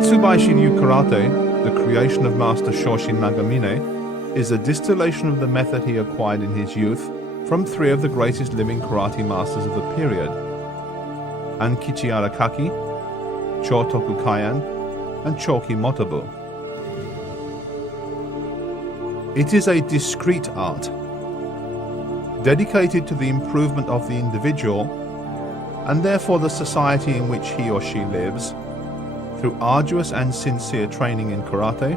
Matsubayashi New Karate, the creation of Master Shorin Nagamine, is a distillation of the method he acquired in his youth from three of the greatest living karate masters of the period: Ankichi Arakaki, Chotoku Kayan, and Choki Motobu. It is a discrete art, dedicated to the improvement of the individual and therefore the society in which he or she lives, through arduous and sincere training in karate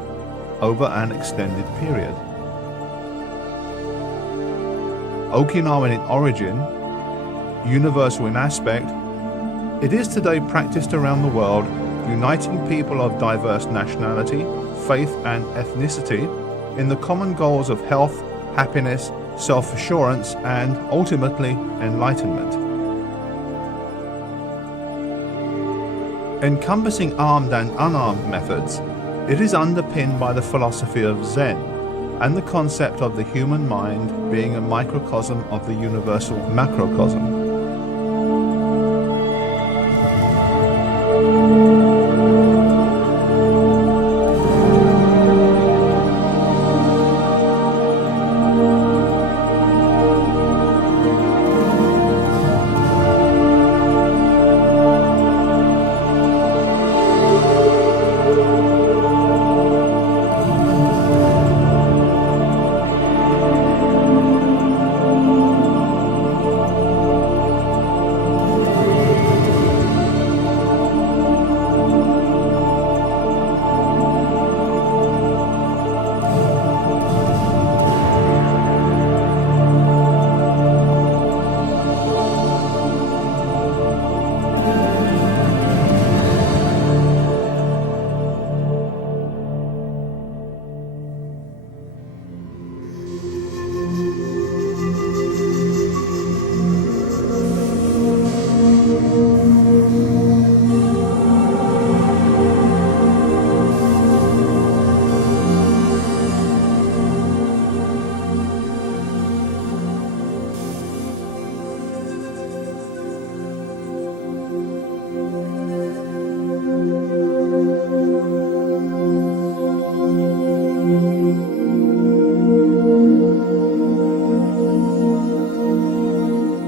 over an extended period. Okinawan in origin, universal in aspect, it is today practiced around the world, uniting people of diverse nationality, faith and ethnicity in the common goals of health, happiness, self-assurance and, ultimately, enlightenment. Encompassing armed and unarmed methods, it is underpinned by the philosophy of Zen and the concept of the human mind being a microcosm of the universal macrocosm.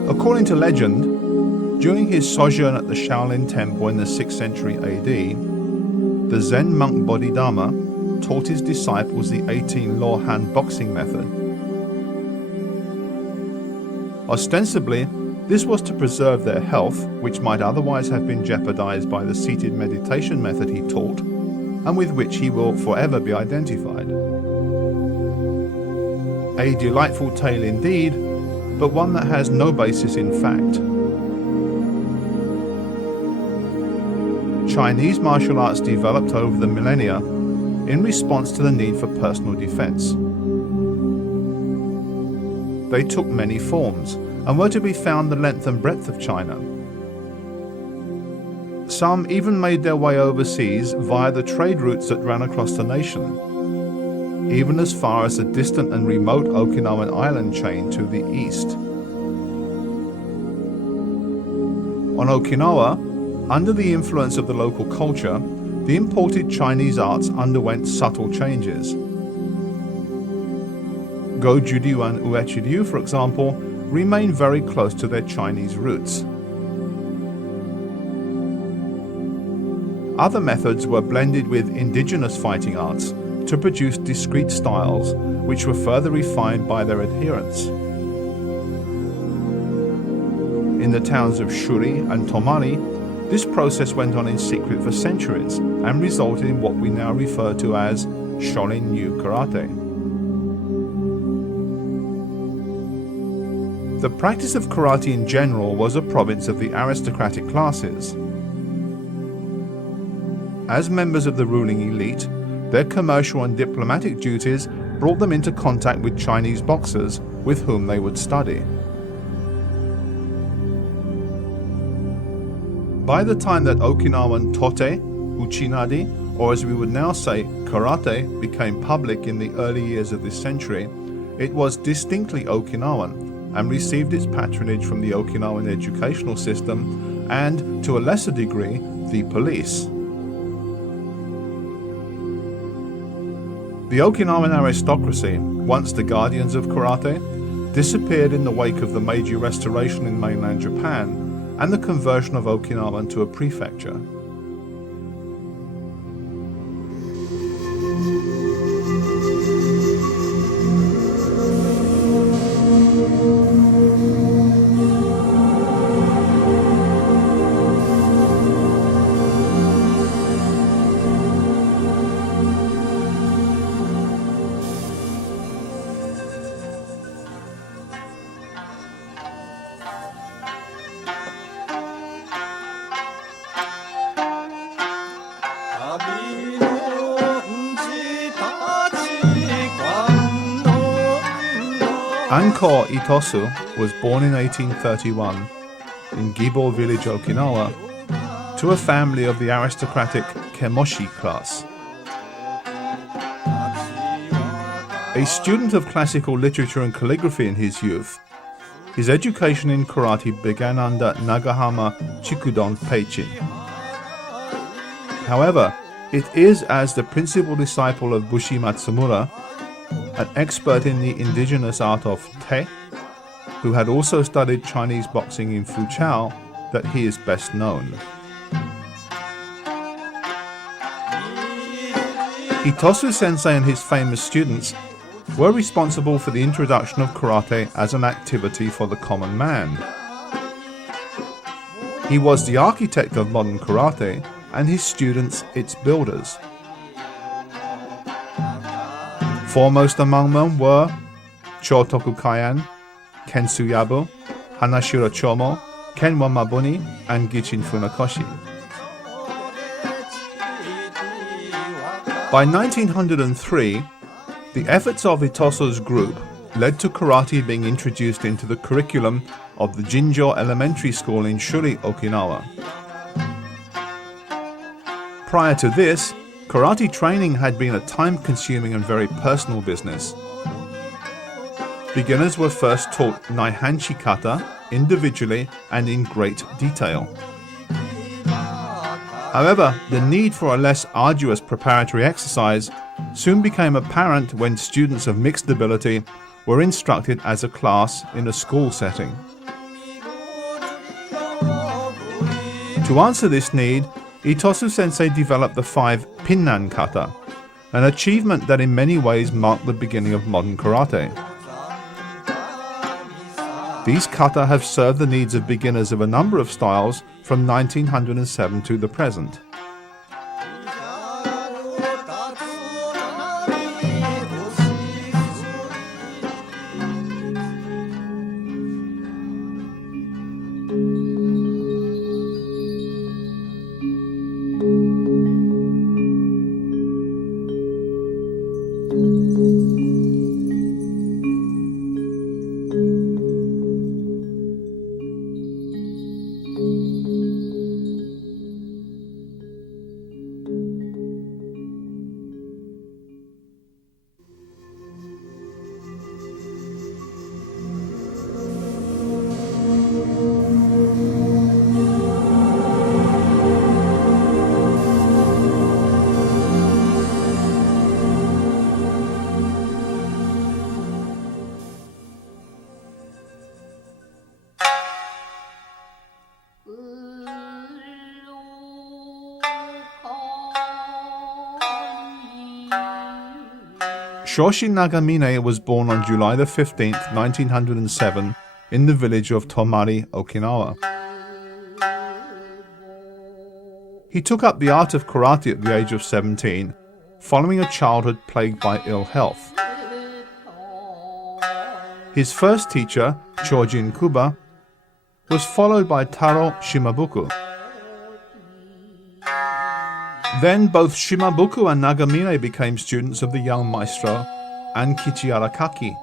According to legend, during his sojourn at the Shaolin Temple in the 6th century AD, the Zen monk Bodhidharma taught his disciples the 18-law hand boxing method. Ostensibly, this was to preserve their health, which might otherwise have been jeopardized by the seated meditation method he taught, and with which he will forever be identified. A delightful tale indeed, but one that has no basis in fact. Chinese martial arts developed over the millennia in response to the need for personal defense. They took many forms and were to be found the length and breadth of China. Some even made their way overseas via the trade routes that ran across the nation, even as far as the distant and remote Okinawan island chain to the east. On Okinawa, under the influence of the local culture, the imported Chinese arts underwent subtle changes. Go-Juryu and Uechi-Ryu, for example, remain very close to their Chinese roots. Other methods were blended with indigenous fighting arts to produce discrete styles, which were further refined by their adherents. In the towns of Shuri and Tomari, this process went on in secret for centuries and resulted in what we now refer to as Shorin New Karate. The practice of karate in general was a province of the aristocratic classes. As members of the ruling elite, their commercial and diplomatic duties brought them into contact with Chinese boxers with whom they would study. By the time that Okinawan tote, uchinadi, or as we would now say, karate, became public in the early years of this century, it was distinctly Okinawan and received its patronage from the Okinawan educational system and, to a lesser degree, the police. The Okinawan aristocracy, once the guardians of karate, disappeared in the wake of the Meiji Restoration in mainland Japan and the conversion of Okinawa into a prefecture. Anko Itosu was born in 1831 in Gibo village, Okinawa, to a family of the aristocratic Kemoshi class. A student of classical literature and calligraphy in his youth, his education in karate began under Nagahama Chikudon Peichin. However, it is as the principal disciple of Bushi Matsumura, an expert in the indigenous art of Te, who had also studied Chinese boxing in Fuchao, that he is best known. Itosu Sensei and his famous students were responsible for the introduction of karate as an activity for the common man. He was the architect of modern karate and his students its builders. Foremost among them were Chotoku Kaian, Kensuyabu, Hanashiro Chomo, Kenwa Mabuni, and Gichin Funakoshi. By 1903, the efforts of Itosu's group led to karate being introduced into the curriculum of the Jinjo Elementary School in Shuri, Okinawa. Prior to this, karate training had been a time-consuming and very personal business. Beginners were first taught Naihanshi kata individually and in great detail. However, the need for a less arduous preparatory exercise soon became apparent when students of mixed ability were instructed as a class in a school setting. To answer this need, Itosu Sensei developed the 5 Pinnan kata, an achievement that in many ways marked the beginning of modern karate. These kata have served the needs of beginners of a number of styles from 1907 to the present. Shoshin Nagamine was born on July 15, 1907, in the village of Tomari, Okinawa. He took up the art of karate at the age of 17, following a childhood plagued by ill health. His first teacher, Chojin Kuba, was followed by Taro Shimabuku. Then both Shimabuku and Nagamine became students of the young maestro Ankichi Arakaki,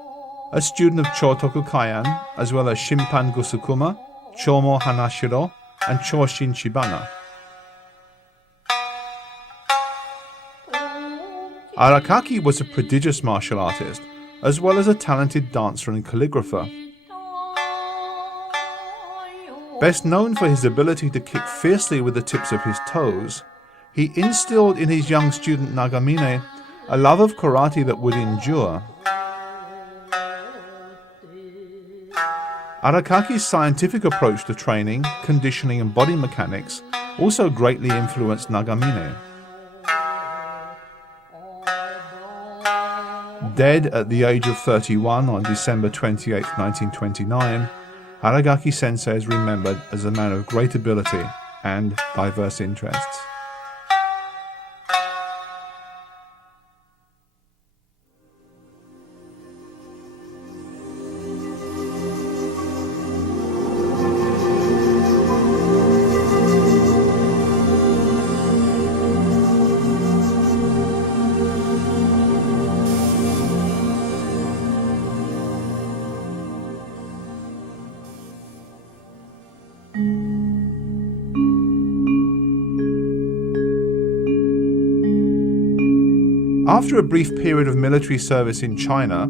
a student of Chotoku Kaian, as well as Shimpan Gusukuma, Chomo Hanashiro, and Choshin Shibana. Arakaki was a prodigious martial artist, as well as a talented dancer and calligrapher. Best known for his ability to kick fiercely with the tips of his toes, he instilled in his young student Nagamine a love of karate that would endure. Arakaki's scientific approach to training, conditioning and body mechanics also greatly influenced Nagamine. Dead at the age of 31 on December 28, 1929, Aragaki Sensei is remembered as a man of great ability and diverse interests. After a brief period of military service in China,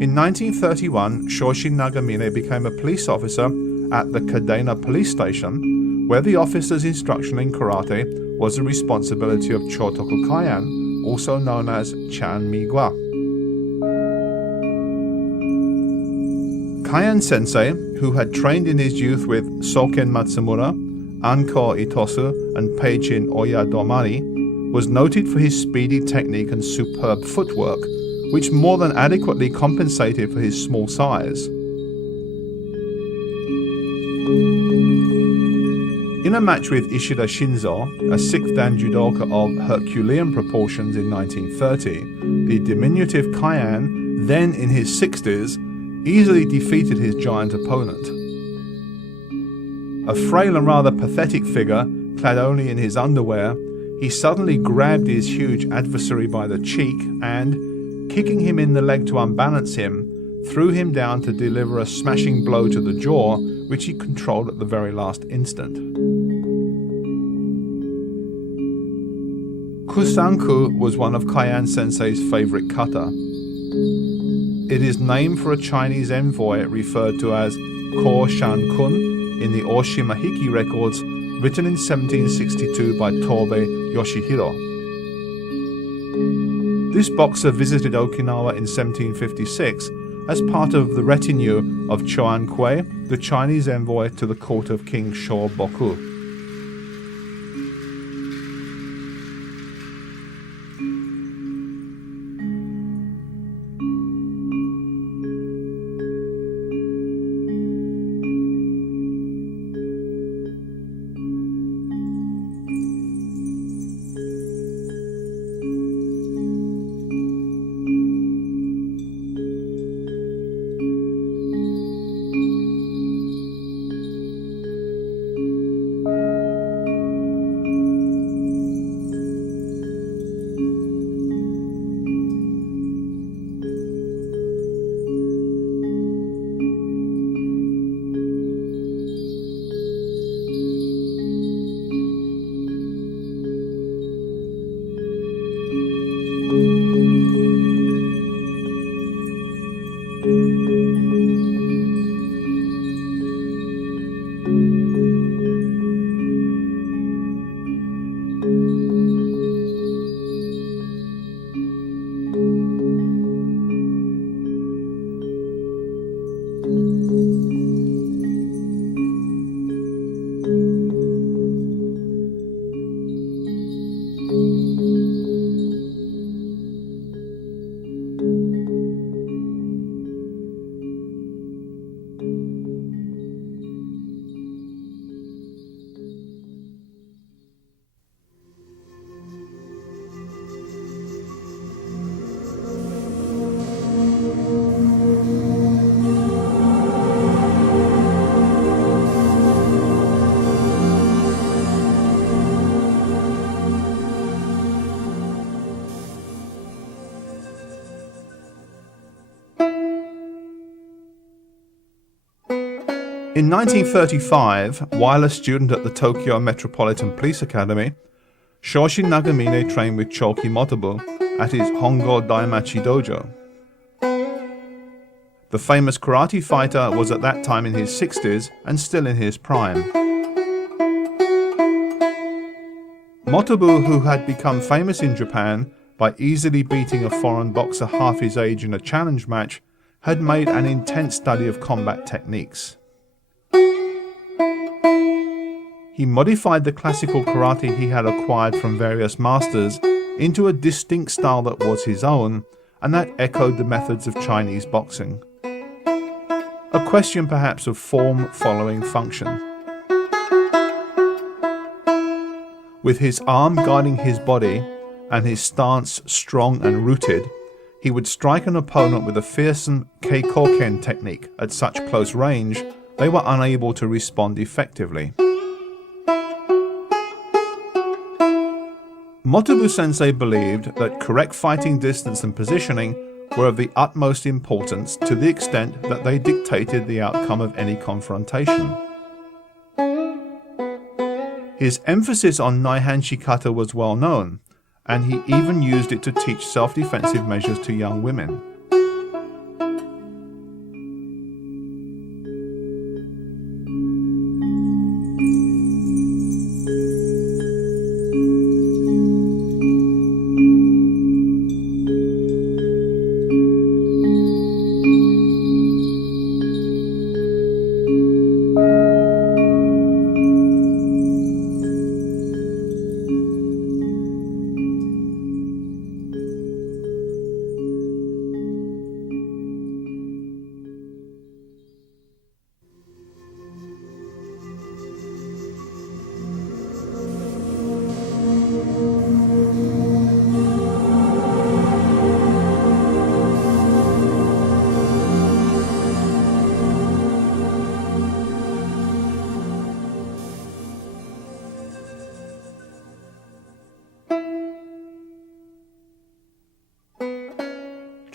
in 1931 Shorin Nagamine became a police officer at the Kadena police station, where the officer's instruction in karate was the responsibility of Chotoku Kaian, also known as Chan Migwa. Kaian Sensei, who had trained in his youth with Soken Matsumura, Anko Itosu and Peichin Oyadomari, was noted for his speedy technique and superb footwork, which more than adequately compensated for his small size. In a match with Ishida Shinzo, a 6th dan judoka of Herculean proportions in 1930, the diminutive Kaian, then in his 60s, easily defeated his giant opponent. A frail and rather pathetic figure, clad only in his underwear, he suddenly grabbed his huge adversary by the cheek and, kicking him in the leg to unbalance him, threw him down to deliver a smashing blow to the jaw, which he controlled at the very last instant. Kusanku was one of Kaian Sensei's favorite kata. It is named for a Chinese envoy referred to as Ko Shan-kun in the Oshima Hiki records, written in 1762 by Tobe Yoshihiro. This boxer visited Okinawa in 1756 as part of the retinue of Choan Kui, the Chinese envoy to the court of King Shoboku. In 1935, while a student at the Tokyo Metropolitan Police Academy, Shorin Nagamine trained with Choki Motobu at his Hongo Daimachi dojo. The famous karate fighter was at that time in his 60s and still in his prime. Motobu, who had become famous in Japan by by easily beating a foreign boxer half his age in a challenge match, had made an intense study of combat techniques. He modified the classical karate he had acquired from various masters into a distinct style that was his own and that echoed the methods of Chinese boxing. A question perhaps of form following function. With his arm guiding his body and his stance strong and rooted, he would strike an opponent with a fearsome keikoken technique at such close range they were unable to respond effectively. Motobu Sensei believed that correct fighting distance and positioning were of the utmost importance to the extent that they dictated the outcome of any confrontation. His emphasis on Naihanshi kata was well known, and he even used it to teach self-defensive measures to young women.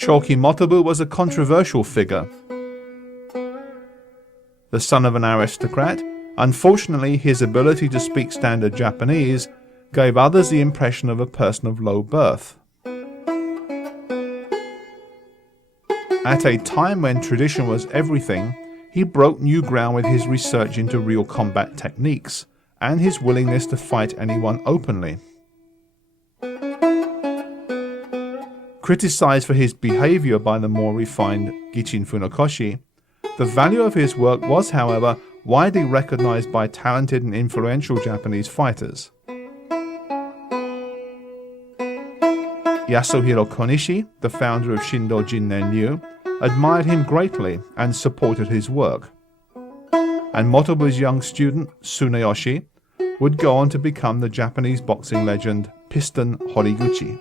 Choki Motobu was a controversial figure. The son of an aristocrat, unfortunately his ability to speak standard Japanese gave others the impression of a person of low birth. At a time when tradition was everything, he broke new ground with his research into real combat techniques and his willingness to fight anyone openly. Criticized for his behavior by the more refined Gichin Funakoshi, the value of his work was, however, widely recognized by talented and influential Japanese fighters. Yasuhiro Konishi, the founder of Shindo Jinnen Ryu, admired him greatly and supported his work. And Motobu's young student, Tsuneyoshi, would go on to become the Japanese boxing legend Piston Horiguchi.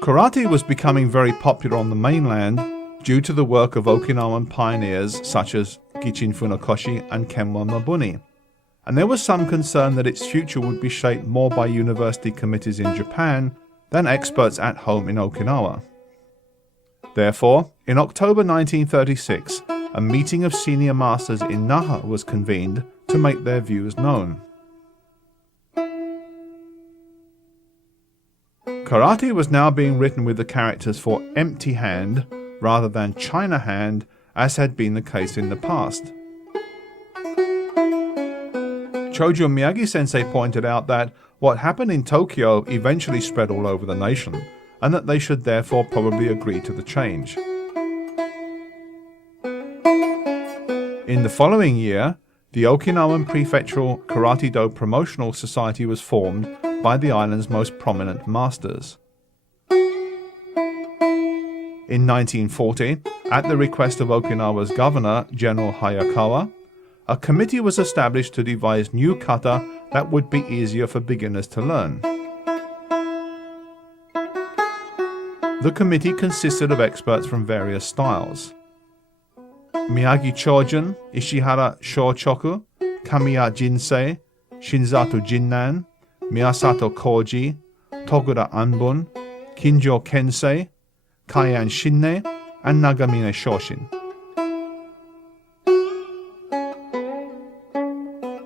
Karate was becoming very popular on the mainland due to the work of Okinawan pioneers such as Gichin Funakoshi and Kenwan Mabuni, and there was some concern that its future would be shaped more by university committees in Japan than experts at home in Okinawa. Therefore, in October 1936, a meeting of senior masters in Naha was convened to make their views known. Karate was now being written with the characters for empty hand rather than China hand, as had been the case in the past. Chojo Miyagi Sensei pointed out that what happened in Tokyo eventually spread all over the nation, and that they should therefore probably agree to the change. In the following year, the Okinawan Prefectural Karate-Do Promotional Society was formed by the island's most prominent masters. In 1940, at the request of Okinawa's governor, General Hayakawa, a committee was established to devise new kata that would be easier for beginners to learn. The committee consisted of experts from various styles. Miyagi Chojun, Ishihara Shochoku, Kamiya Jinsei, Shinzato Jinnan, Miyasato Koji, Togura Anbun, Kinjo Kensei, Kaian Shinne, and Nagamine Shoshin.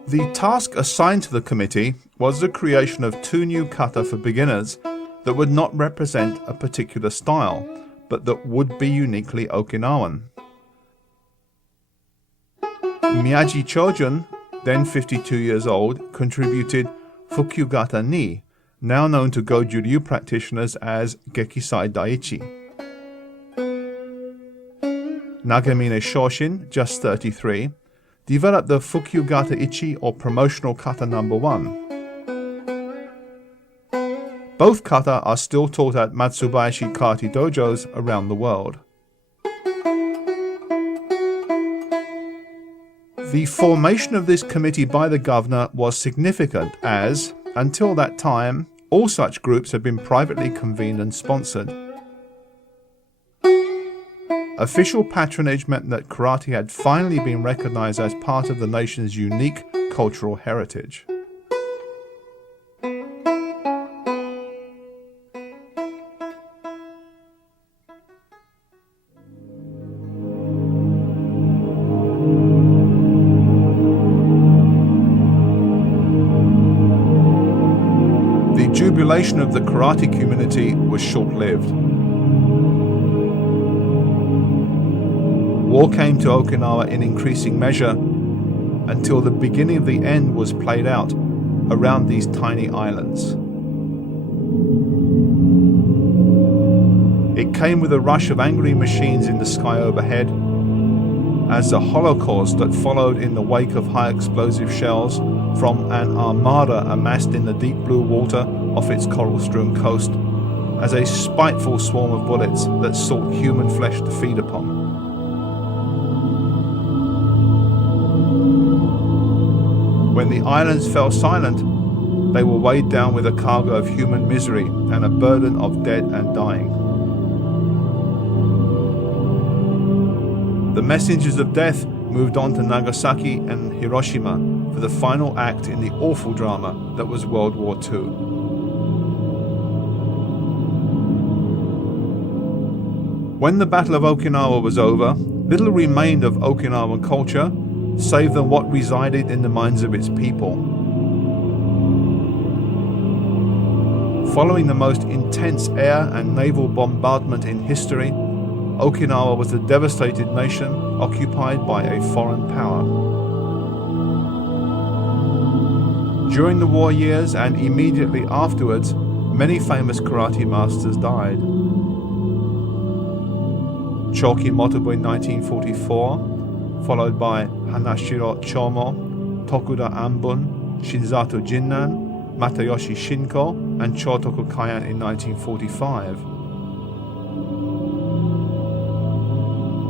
The task assigned to the committee was the creation of 2 new kata for beginners that would not represent a particular style, but that would be uniquely Okinawan. Miyagi Chojun, then 52 years old, contributed Fukyugata Ni, now known to Goju-ryu practitioners as Gekisai Daichi. Nagamine Shorin, just 33, developed the Fukyugata Ichi or promotional kata number 1. Both kata are still taught at Matsubayashi karate dojos around the world. The formation of this committee by the governor was significant as, until that time, all such groups had been privately convened and sponsored. Official patronage meant that karate had finally been recognized as part of the nation's unique cultural heritage. The jubilation of the karate community was short-lived. War came to Okinawa in increasing measure until the beginning of the end was played out around these tiny islands. It came with a rush of angry machines in the sky overhead, as the holocaust that followed in the wake of high explosive shells from an armada amassed in the deep blue water off its coral-strewn coast, as a spiteful swarm of bullets that sought human flesh to feed upon. When the islands fell silent, they were weighed down with a cargo of human misery and a burden of dead and dying. The messengers of death moved on to Nagasaki and Hiroshima for the final act in the awful drama that was World War II. When the Battle of Okinawa was over, little remained of Okinawan culture save than what resided in the minds of its people. Following the most intense air and naval bombardment in history, Okinawa was a devastated nation occupied by a foreign power. During the war years and immediately afterwards, many famous karate masters died. Choki Motobu in 1944, followed by Hanashiro Chomo, Tokuda Anbun, Shinzato Jinnan, Matayoshi Shinko, and Chotoku Kayan in 1945.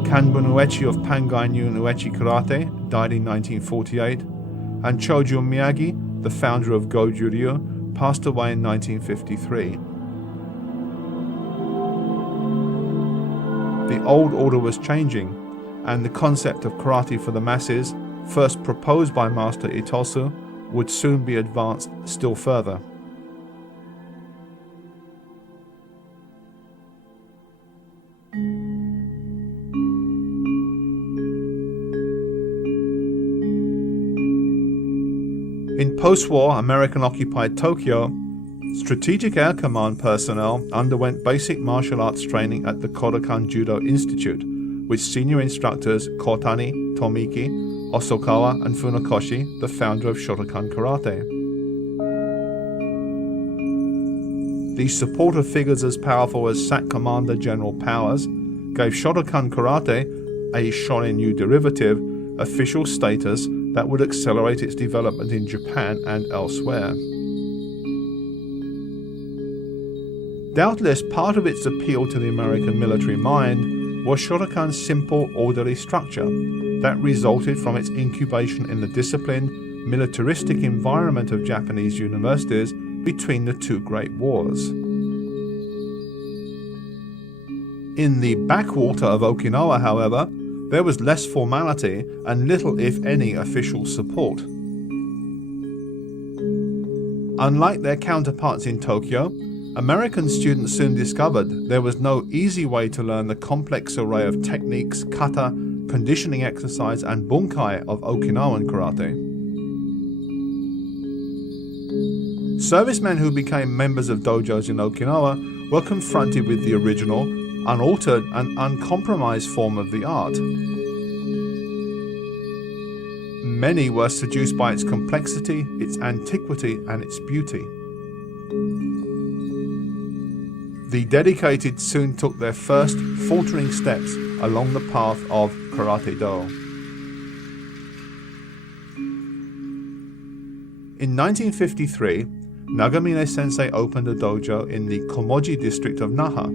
Kanbun Uechi of Pangai-nyu Uechi Karate died in 1948, and Choju Miyagi, the founder of Goju-ryu, passed away in 1953. The old order was changing, and the concept of karate for the masses, first proposed by Master Itosu, would soon be advanced still further. In post-war American-occupied Tokyo, Strategic Air Command personnel underwent basic martial arts training at the Kodokan Judo Institute, with senior instructors Kotani, Tomiki, Osokawa, and Funakoshi, the founder of Shotokan Karate. These supportive figures as powerful as SAC Commander General Powers gave Shotokan Karate, a Shorin-ryu derivative, official status that would accelerate its development in Japan and elsewhere. Doubtless part of its appeal to the American military mind was Shotokan's simple, orderly structure that resulted from its incubation in the disciplined, militaristic environment of Japanese universities between the two great wars. In the backwater of Okinawa, however, there was less formality and little, if any, official support. Unlike their counterparts in Tokyo, American students soon discovered there was no easy way to learn the complex array of techniques, kata, conditioning exercise, and bunkai of Okinawan karate. Servicemen who became members of dojos in Okinawa were confronted with the original, unaltered, and uncompromised form of the art. Many were seduced by its complexity, its antiquity, and its beauty. The dedicated soon took their first faltering steps along the path of Karate-do. In 1953, Nagamine Sensei opened a dojo in the Komoji district of Naha.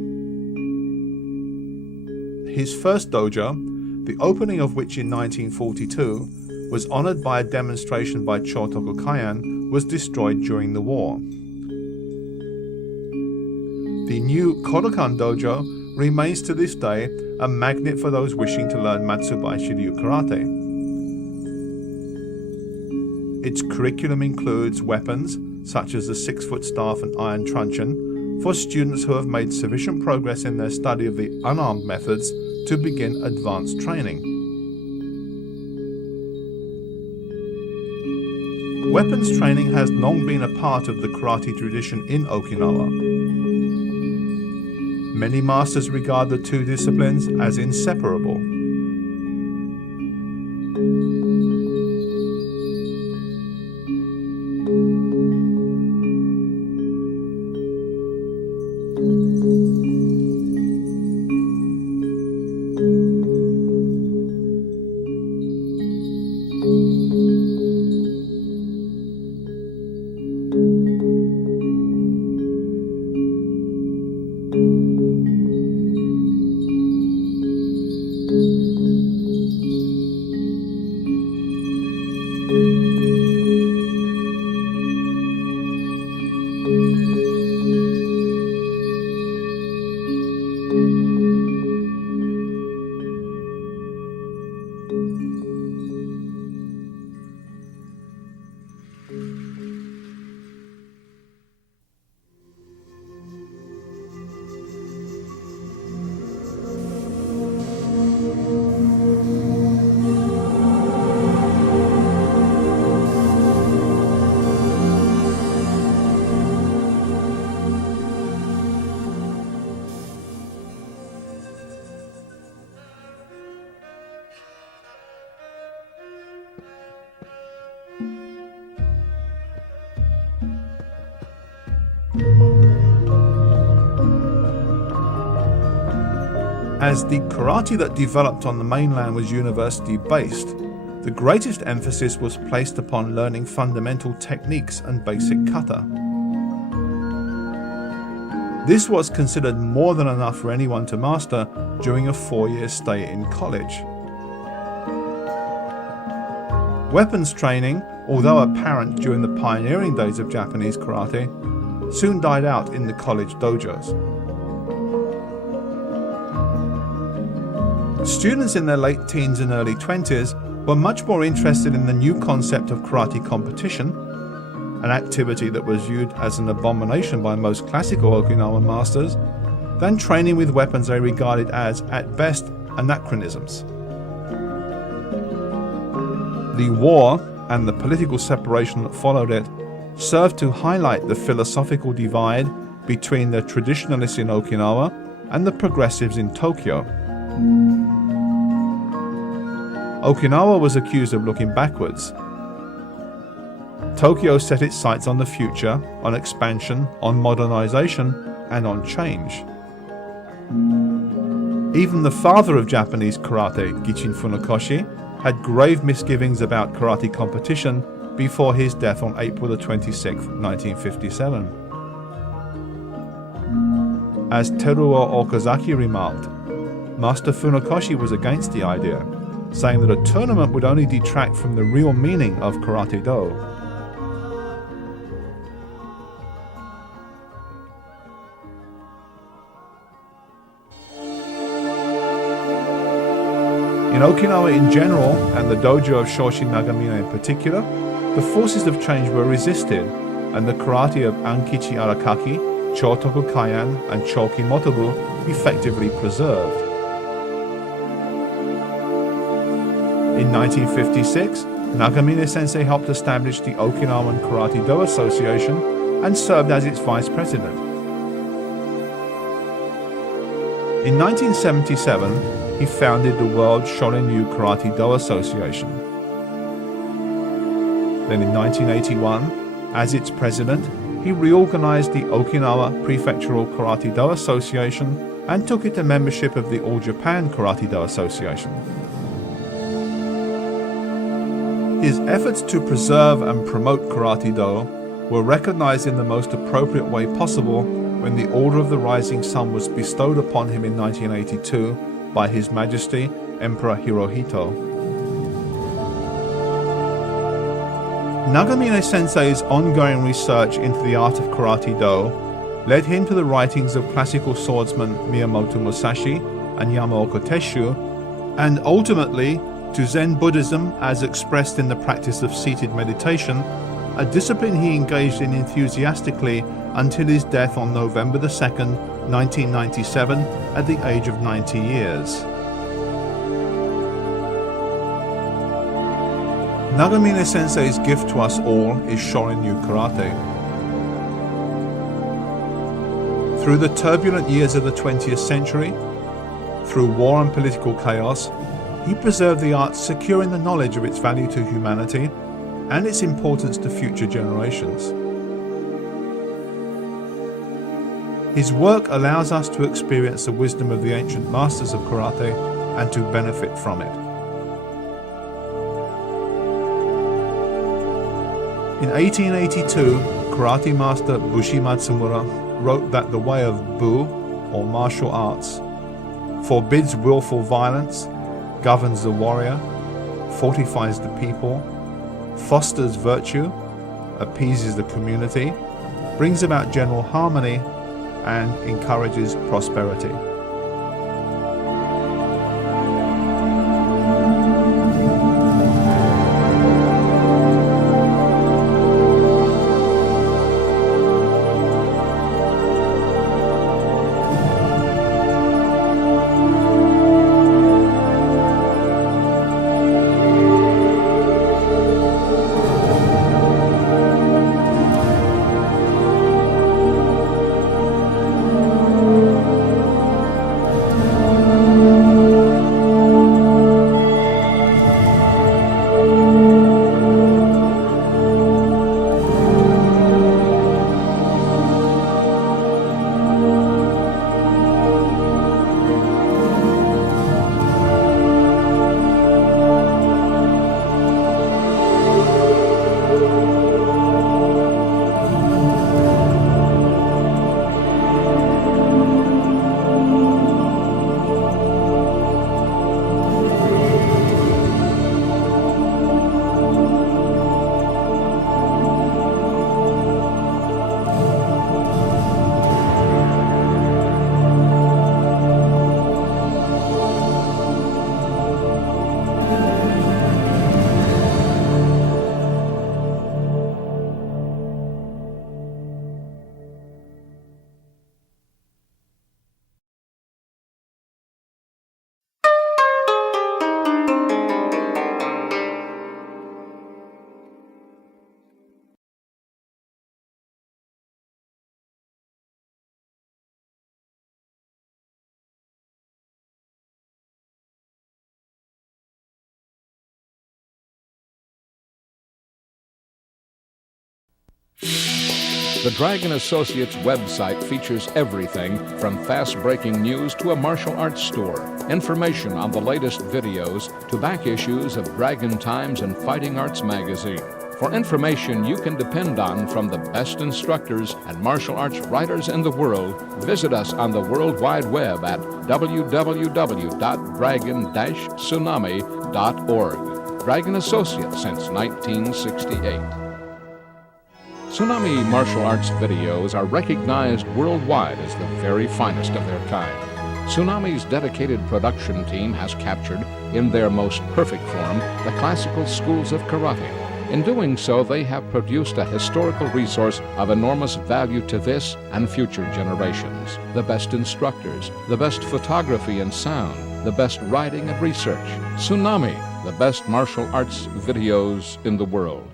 His first dojo, the opening of which in 1942 was honored by a demonstration by Chotoku Kaian, was destroyed during the war. The new Kodokan dojo remains to this day a magnet for those wishing to learn Matsubayashi Ryu karate. Its curriculum includes weapons such as the 6-foot staff and iron truncheon for students who have made sufficient progress in their study of the unarmed methods to begin advanced training. Weapons training has long been a part of the karate tradition in Okinawa. Many masters regard the two disciplines as inseparable. As the karate that developed on the mainland was university-based, the greatest emphasis was placed upon learning fundamental techniques and basic kata. This was considered more than enough for anyone to master during a 4-year stay in college. Weapons training, although apparent during the pioneering days of Japanese karate, soon died out in the college dojos. Students in their late teens and early 20s were much more interested in the new concept of karate competition, an activity that was viewed as an abomination by most classical Okinawan masters, than training with weapons they regarded as, at best, anachronisms. The war and the political separation that followed it served to highlight the philosophical divide between the traditionalists in Okinawa and the progressives in Tokyo. Okinawa was accused of looking backwards. Tokyo set its sights on the future, on expansion, on modernization, and on change. Even the father of Japanese karate, Gichin Funakoshi, had grave misgivings about karate competition before his death on April 26, 1957. As Teruo Okazaki remarked, Master Funakoshi was against the idea, saying that a tournament would only detract from the real meaning of Karate-do. In Okinawa in general, and the dojo of Shoshin Nagamine in particular, the forces of change were resisted, and the karate of Ankichi Arakaki, Chotoku Kaian, and Choki Motobu effectively preserved. In 1956, Nagamine Sensei helped establish the Okinawan Karate-do Association and served as its vice president. In 1977, he founded the World Shorin Karate-do Association. Then in 1981, as its president, he reorganized the Okinawa Prefectural Karate-Do Association and took it to membership of the All Japan Karate-Do Association. His efforts to preserve and promote Karate-Do were recognized in the most appropriate way possible when the Order of the Rising Sun was bestowed upon him in 1982 by His Majesty Emperor Hirohito. Nagamine Sensei's ongoing research into the art of Karate-Do led him to the writings of classical swordsmen Miyamoto Musashi and Yamaoka Teshu, and ultimately to Zen Buddhism as expressed in the practice of seated meditation, a discipline he engaged in enthusiastically until his death on November 2nd, 1997, at the age of 90 years. Nagamine Sensei's gift to us all is Shorin Karate. Through the turbulent years of the 20th century, through war and political chaos, he preserved the art, securing the knowledge of its value to humanity and its importance to future generations. His work allows us to experience the wisdom of the ancient masters of karate and to benefit from it. In 1882, karate master Bushi Matsumura wrote that the way of Bu, or martial arts, forbids willful violence, governs the warrior, fortifies the people, fosters virtue, appeases the community, brings about general harmony, and encourages prosperity. The Dragon Associates website features everything from fast-breaking news to a martial arts store, information on the latest videos to back issues of Dragon Times and Fighting Arts magazine. For information you can depend on from the best instructors and martial arts writers in the world, visit us on the World Wide Web at www.dragon-tsunami.org. Dragon Associates since 1968. Tsunami martial arts videos are recognized worldwide as the very finest of their kind. Tsunami's dedicated production team has captured, in their most perfect form, the classical schools of karate. In doing so, they have produced a historical resource of enormous value to this and future generations. The best instructors, the best photography and sound, the best writing and research. Tsunami, the best martial arts videos in the world.